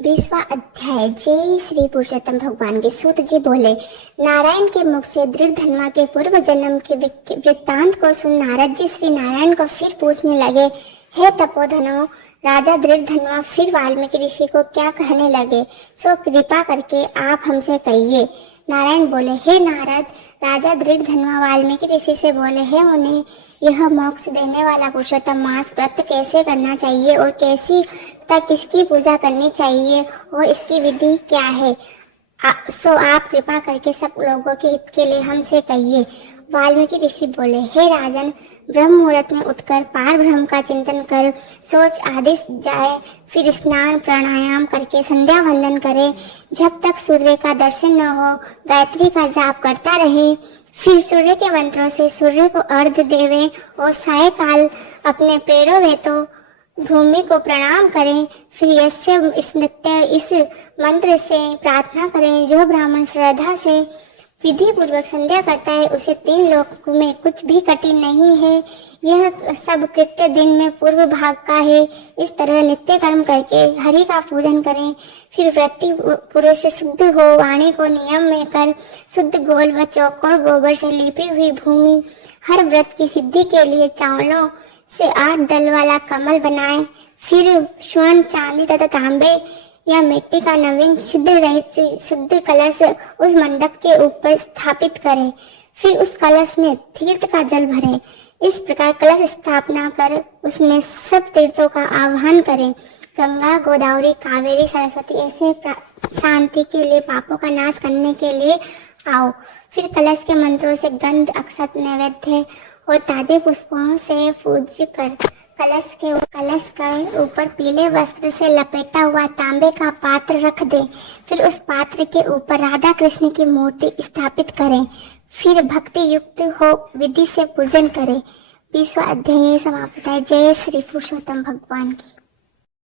20वां अध्याय। जय श्री पुरुषोत्तम भगवान की। सूत जी बोले, नारायण के मुख से दृढ़ धन्वा के पूर्व जन्म के वृत्तांत को सुन नारद जी श्री नारायण को फिर पूछने लगे, हे तपोधनो, राजा दृढ़ धन्वा फिर वाल्मीकि ऋषि को क्या कहने लगे, सो कृपा करके आप हमसे कहिए। नारायण बोले, हे नारद, राजा दृढ़ धन्वा वाल्मीकि ऋषि से बोले, हे मुनि, यह मोक्ष देने वाला पुरुषोत्तम मास व्रत कैसे करना चाहिए और कैसी तक किसकी पूजा करनी चाहिए और इसकी विधि क्या है, सो आप कृपा करके सब लोगों के हित के लिए हमसे कहिए। वाल्मीकि ऋषि बोले, हे राजन, ब्रह्म मुहूर्त में उठकर पार ब्रह्म का चिंतन कर सोच आदि जाए, फिर स्नान प्राणायाम करके संध्या वंदन करे, जब तक सूर्य का दर्शन न हो गायत्री का जाप करता रहे, फिर सूर्य के मंत्रों से सूर्य को अर्घ्य देवे और सायकाल अपने पैरों में तो भूमि को प्रणाम करें, फिर यस्य स्मृत्य इस मंत्र से प्रार्थना करें। जो ब्राह्मण श्रद्धा से विधि पूर्वक संध्या करता है उसे 3 लोक में कुछ भी कठिन नहीं है। यह सब कृत्य दिन में पूर्व भाग का है। इस तरह नित्य कर्म करके हरि का पूजन करें। फिर व्यक्ति पुरुष शुद्ध हो, वाणी को नियम में कर, शुद्ध गोल व चौकोर गोबर से लिपी हुई भूमि हर व्रत की सिद्धि के लिए चावलों से 8 दल वाला कमल बनाए। फिर स्वर्ण, चांदी तथा तांबे या मिट्टी का नवीन सिद्ध रहित शुद्ध कलश उस मंडप के ऊपर स्थापित करें। फिर उस कलश में तीर्थ का जल भरें। इस प्रकार कलश स्थापना कर उसमें सब तीर्थों का आह्वान करें। गंगा, गोदावरी, कावेरी, सरस्वती ऐसे शांति के लिए, पापों का नाश करने के लिए आओ। फिर कलश के मंत्रों से गंध, अक्षत, नैवेद्य और ताजे पुष्पों से पूज्य कर कलश के ऊपर पीले वस्त्र से लपेटा हुआ तांबे का पात्र रख दे। फिर उस पात्र के ऊपर राधा कृष्ण की मूर्ति स्थापित करें। फिर भक्ति युक्त हो विधि से पूजन करें। 20वां अध्याय समाप्त है। जय श्री पुरुषोत्तम भगवान की।